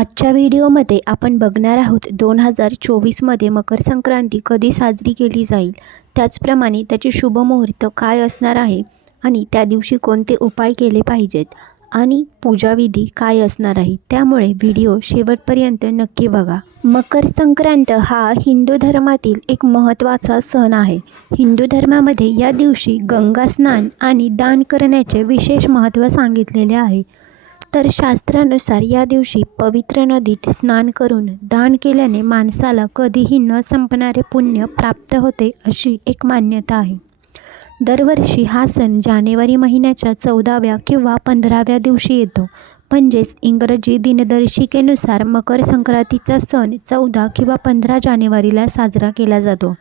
आजच्या व्हिडिओमध्ये आपण बघणार आहोत दोन हजार चोवीसमध्ये मकर संक्रांती कधी साजरी केली जाईल? त्याचप्रमाणे त्याचे शुभमुहूर्त काय असणार आहे? आणि त्या दिवशी कोणते उपाय केले पाहिजेत? आणि पूजाविधी काय असणार आहे? त्यामुळे व्हिडिओ शेवटपर्यंत नक्की बघा. मकर संक्रांत हा हिंदू धर्मातील एक महत्त्वाचा सण आहे. हिंदू धर्मामध्ये या दिवशी गंगा स्नान आणि दान करण्याचे विशेष महत्त्व सांगितलेले आहे. तर शास्त्रानुसार या दिवशी पवित्र नदीत स्नान करून दान केल्याने माणसाला कधीही न संपणारे पुण्य प्राप्त होते अशी एक मान्यता आहे. दरवर्षी हा सण जानेवारी महिन्याच्या चौदाव्या किंवा पंधराव्या दिवशी येतो. म्हणजेच इंग्रजी दिनदर्शिकेनुसार मकर संक्रांतीचा सण चौदा किंवा पंधरा जानेवारीला साजरा केला जातो.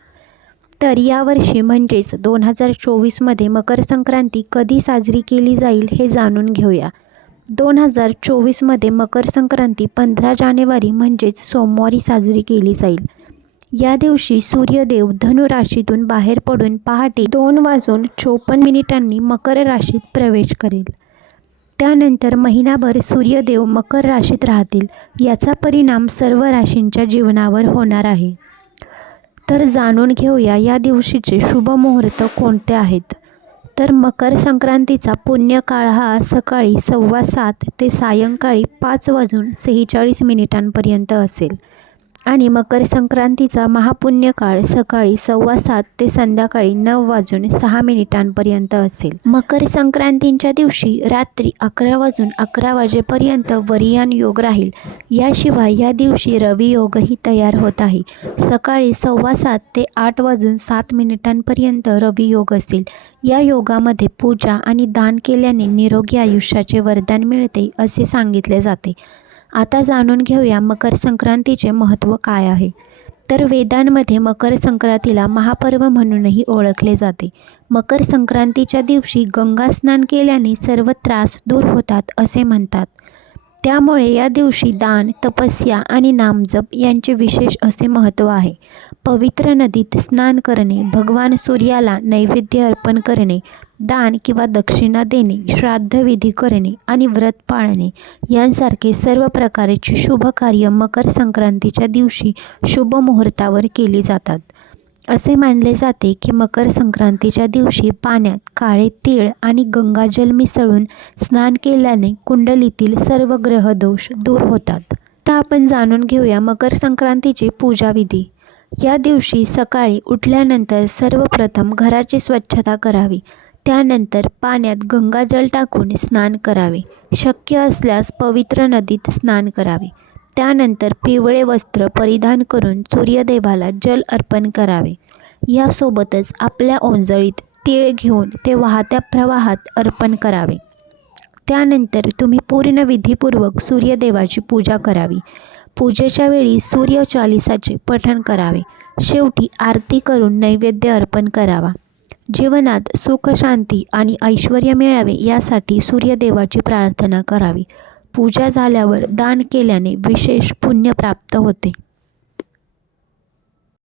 तर यावर्षी म्हणजेच दोन हजार चोवीसमध्ये मकर संक्रांती कधी साजरी केली जाईल हे जाणून घेऊया. दोन हजार चोवीसमध्ये मकर संक्रांती पंधरा जानेवारी म्हणजेच सोमवारी साजरी केली जाईल. या दिवशी सूर्यदेव धनु राशीतून बाहेर पडून पहाटे दोन वाजून चोपन्न मिनिटांनी मकर राशीत प्रवेश करेल. त्यानंतर महिनाभर सूर्यदेव मकर राशीत राहतील. याचा परिणाम सर्व राशींच्या जीवनावर होणार आहे. तर जाणून घेऊया या दिवशीचे शुभ मुहूर्त कोणते आहेत? तर मकर संक्रांतीचा पुण्यकाळ हा सकाळी सव्वा सात ते सायंकाळी पाच वाजून सेहेचाळीस मिनिटांपर्यंत असेल. आणि मकर संक्रांतीचा महापुण्यकाळ सकाळी सव्वा सात ते संध्याकाळी नऊ वाजून सहा मिनिटांपर्यंत असेल. मकर संक्रांतीच्या दिवशी रात्री अकरा वाजून अकरा वाजेपर्यंत वरियान योग राहील. याशिवाय या दिवशी रवी योगही तयार होत आहे. सकाळी सव्वा सात ते आठ वाजून सात मिनिटांपर्यंत रवी योग असेल. या योगामध्ये पूजा आणि दान केल्याने निरोगी आयुष्याचे वरदान मिळते असे सांगितले जाते. आता जाणून घेऊया मकर संक्रांतीचे महत्त्व काय आहे. तर वेदांमध्ये मकर संक्रांतीला महापर्व म्हणूनही ओळखले जाते. मकर संक्रांतीच्या दिवशी गंगा स्नान केल्याने सर्व त्रास दूर होतात असे म्हणतात. त्यामुळे या दिवशी दान तपस्या आणि नामजप यांचे विशेष असे महत्त्व आहे. पवित्र नदीत स्नान करणे भगवान सूर्याला नैवेद्य अर्पण करणे दान किंवा दक्षिणा देणे श्राद्धविधी करणे आणि व्रत पाळणे यांसारखे सर्व प्रकारचे शुभ कार्य मकर संक्रांतीच्या दिवशी शुभ मुहूर्तावर केली जातात. असे मानले जाते की मकर संक्रांतीच्या दिवशी पाण्यात काळे तीळ आणि गंगाजल मिसळून स्नान केल्याने कुंडलीतील सर्व ग्रहदोष दूर होतात. तर आपण जाणून घेऊया मकर संक्रांतीची पूजाविधी. या दिवशी सकाळी उठल्यानंतर सर्वप्रथम घराची स्वच्छता करावी. त्यानंतर पाण्यात गंगाजल टाकून स्नान करावे. शक्य असल्यास पवित्र नदीत स्नान करावे. त्यानंतर पिवळे वस्त्र परिधान करून सूर्यदेवाला जल अर्पण करावे. यासोबतच आपल्या ओंजळीत तीळ घेऊन ते वाहत्या प्रवाहात अर्पण करावे. त्यानंतर तुम्ही पूर्ण विधीपूर्वक सूर्यदेवाची पूजा करावी. पूजेच्या वेळी सूर्यचालिसाचे पठण करावे. शेवटी आरती करून नैवेद्य अर्पण करावा. जीवनात सुख शांती आणि ऐश्वर मिळावे यासाठी सूर्यदेवाची प्रार्थना करावी. पूजा झाल्यावर दान केल्याने विशेष पुण्य प्राप्त होते.